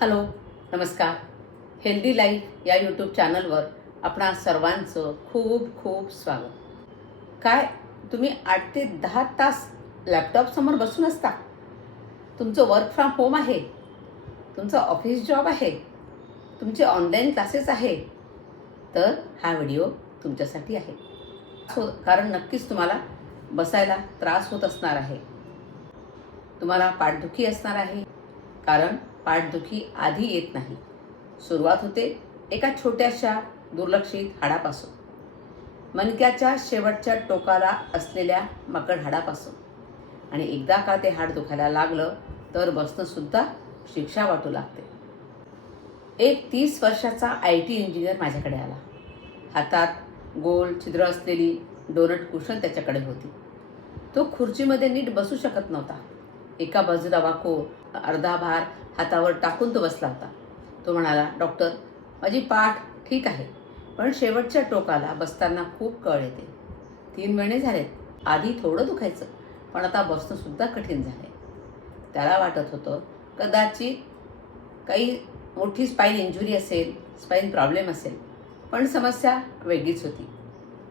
Hello, नमस्कार. Healthy life या YouTube चॅनलवर आपणा सर्वांचं खूप खूप स्वागत. काय तुम्ही 8 ते 10 तास लॅपटॉपसमोर बसून असता? तुमचं वर्क फ्रॉम होम आहे, तुमचं ऑफिस जॉब आहे, तुमचे ऑनलाईन क्लासेस आहे, तर हा व्हिडिओ तुमच्यासाठी आहे. कारण नक्कीच तुम्हाला बसायला त्रास होत असणार आहे. तुम्हाला पाठदुखी असणार आहे, कारण पाठदुखी आधी येत नाही. सुरुवात होते एका छोट्याशा दुर्लक्षित हाडापासून, मणक्याच्या शेवटच्या टोकाला असलेल्या मकड हाडापासून. आणि एकदा का ते हाड दुखायला लागलं तर बसणंसुद्धा शिक्षा वाटू लागते. एक 30 वर्षाचा IT इंजिनियर माझ्याकडे आला. हातात गोल छिद्र असलेली डोनट कुशन त्याच्याकडे होती. तो खुर्चीमध्ये नीट बसू शकत नव्हता. एका बाजूला वाकून अर्धा भार हातावर टाकून तो बसला होता. तो म्हणाला, "डॉक्टर, माझी पाठ ठीक आहे, पण शेवटच्या टोकाला बसताना खूप कळ येते. 3 महिने झालेत. आधी थोडं दुखायचं, पण आता बसणंसुद्धा कठीण झालंय." त्याला वाटत होतं कदाचित काही मोठी स्पाईन इंजुरी असेल, स्पाईन प्रॉब्लेम असेल, पण समस्या वेगळीच होती.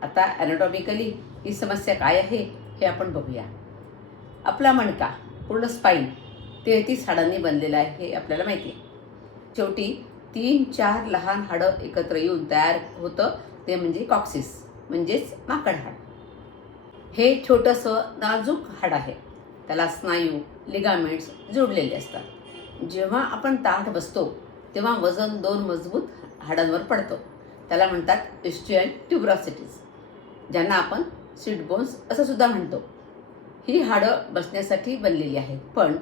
आता ॲनाटॉमिकली ही समस्या काय आहे हे आपण बघूया. आपला मणका पूर्ण स्पाईन 33 हाडांनी बनलेला आहे हे आपल्याला माहिती आहे. शेवटी 3-4 लहान हाडं एकत्र येऊन तयार होतं, ते म्हणजे कॉक्सिस, म्हणजेच माकड हाड. हे छोटंसं नाजूक हाड आहे. त्याला स्नायू, लिगामेंट्स जोडलेले असतात. जेव्हा आपण ताठ बसतो तेव्हा वजन 2 मजबूत हाडांवर पडतं. त्याला म्हणतात इस्चियल ट्युब्रोसिटीज, ज्यांना आपण सीट बोन्स असं सुद्धा म्हणतो. ही हाडं बसण्यासाठी बनलेली आहेत, पण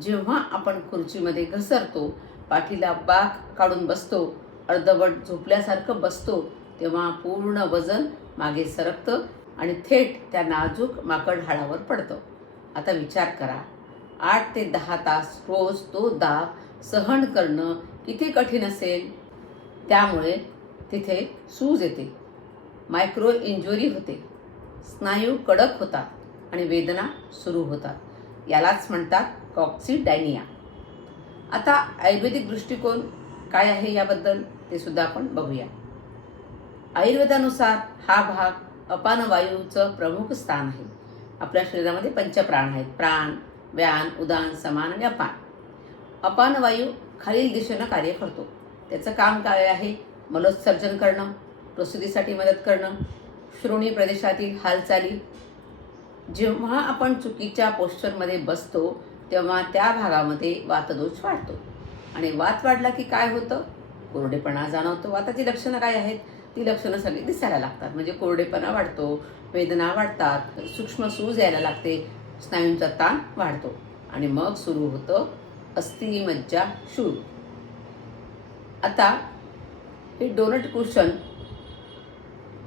जेव्हा आपण खुर्चीमध्ये घसरतो, पाठीला बाक काढून बसतो, अर्धवट झोपल्यासारखं बसतो, तेव्हा पूर्ण वजन मागे सरकतं आणि थेट त्या नाजूक माकड हाडावर पडतं. आता विचार करा, 8 ते 10 तास रोज तो दाब सहन करणं किती कठीण असेल. त्यामुळे तिथे सूज येते, मायक्रो इंजुरी होते, स्नायू कडक होतात आणि वेदना सुरू होतात. यालाच म्हणतात कॉक्सिडायनिया. आता आयुर्वेदिक दृष्टिकोन काय आहे याबद्दल ते सुद्धा आपण बघूया. आयुर्वेदानुसार हा भाग अपानवायूचं प्रमुख स्थान आहे. आपल्या शरीरामध्ये पंचप्राण आहेत: प्राण, व्यान, उदान, समान आणि अपान. अपानवायू खालील दिशेनं कार्य करतो. त्याचं काम काय आहे? मलोत्सर्जन करणं, प्रसूतीसाठी मदत करणं, श्रोणी प्रदेशातील हालचाली. जेव्हा आपण चुकीच्या पोश्चरमध्ये बसतो तेव्हा त्या भागामध्ये वातदोष वाढतो आणि वात वाढला की काय होतं? कोरडेपणा जाणवतो. वाताची लक्षणं काय आहेत? ती लक्षणं सगळी दिसायला लागतात. म्हणजे कोरडेपणा वाढतो, वेदना वाढतात, सूक्ष्म सूज यायला लागते, स्नायूंचा ताण वाढतो आणि मग सुरू होतं अस्थि मज्जा शूल. आता हे डोनट कुशन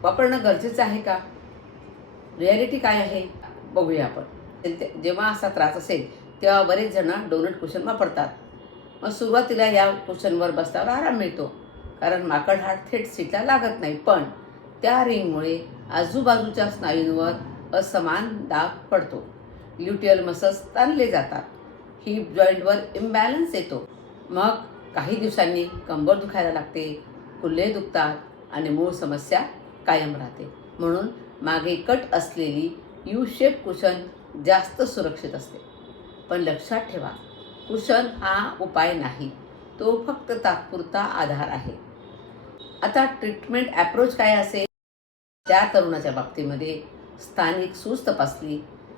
वापरणं गरजेचं आहे का? रिॲलिटी काय आहे बघूया आपण. जेव्हा असा त्रास असेल तेव्हा बरेच जण डोनट कुशन वापरतात. मग सुरुवातीला या कुशनवर बसल्यावर आराम मिळतो, कारण माकड हाड थेट सीटला लागत नाही, पण त्या रिंगमुळे आजूबाजूच्या स्नायूंवर असमान दाब पडतो. ग्ल्युटियल मसल्स ताणले जातात, हिप जॉईंटवर इम्बॅलन्स येतो. मग काही दिवसांनी कंबर दुखायला लागते, कुल्हे दुखतात आणि मूळ समस्या कायम राहते. म्हणून मागे कट असलेली यू शेप कुशन जास्त सुरक्षित असते. पण लक्षात ठेवा, कुशन हा उपाय नाही, तो फक्त तात्पुरता आधार आहे. आता ट्रीटमेंट ॲप्रोच काय असेल? त्या तरुणाच्या बाबतीमध्ये स्थानिक सूज तपासली,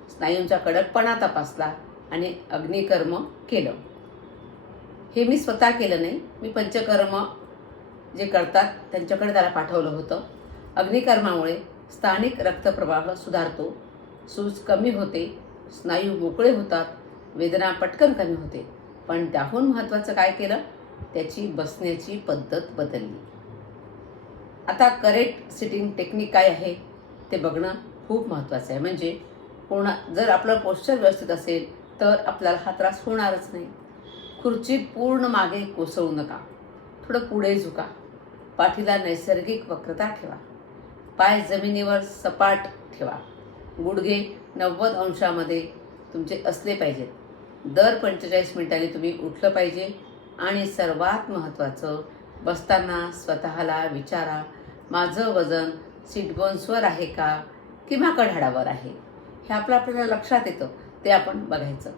स्नायूंचा कडकपणा तपासला आणि अग्निकर्म केलं. हे मी स्वतः केलं नाही, मी पंचकर्म जे करतात त्यांच्याकडे त्याला पाठवलं होतं. अग्निकर्मामुळे स्थानिक रक्तप्रवाह सुधारतो, सूज कमी होते, स्नायू मोकळे होतात, वेदना पटकन कमी होते. पण त्याहून महत्त्वाचं काय केलं? त्याची बसण्याची पद्धत बदलली. आता करेक्ट सिटिंग टेक्निक काय आहे ते बघणं खूप महत्त्वाचं आहे. म्हणजे जर आपलं पोश्चर व्यवस्थित असेल तर आपल्याला हा त्रास होणारच नाही. खुर्चीत पूर्ण मागे कोसळू नका, थोडं पुढे झुका, पाठीला नैसर्गिक वक्रता ठेवा, पाय जमिनीवर सपाट ठेवा, गुडघे 90 अंशामध्ये तुमचे असले पाहिजेत. दर 45 मिनिटांनी तुम्ही उठलं पाहिजे. आणि सर्वात महत्त्वाचं, बसताना स्वतःला विचारा, माझं वजन सीट बोन्सवर आहे का की माकड हाडावर आहे? हे आपल्याला लक्षात येतं, ते आपण बघायचं.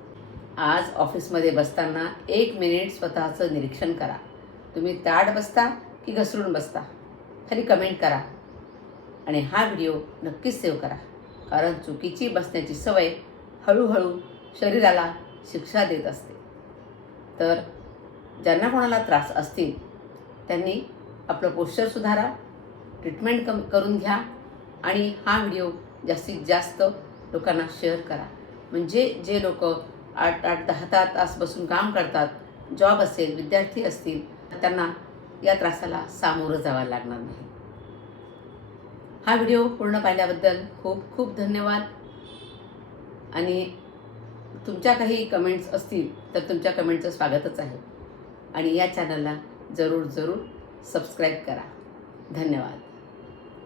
आज ऑफिसमध्ये बसताना 1 मिनिट स्वतःचं निरीक्षण करा. तुम्ही ताठ बसता की घसरून बसता? खाली कमेंट करा आणि हा व्हिडिओ नक्कीच सेव्ह करा. कारण चुकीची बसण्याची सवय हळूहळू शरीराला शिक्षा देत असते. तर ज्यांना कोणाला त्रास असतील त्यांनी आपलं पोश्चर सुधारा, ट्रीटमेंट करून घ्या आणि हा व्हिडिओ जास्तीत जास्त लोकांना शेअर करा. म्हणजे जे लोक 8-10 तास बसून काम करतात, जॉब असेल, विद्यार्थी असतील, त्यांना या त्रासाला सामोरं जावं लागणार नाही. हा व्हिडिओ पूर्ण पाहिल्याबद्दल खूप खूप धन्यवाद. आणि तुमच्या काही कमेंट्स असतील तर तुमच्या कमेंटचं स्वागतच आहे. आणि या चॅनलला जरूर सबस्क्राईब करा. धन्यवाद.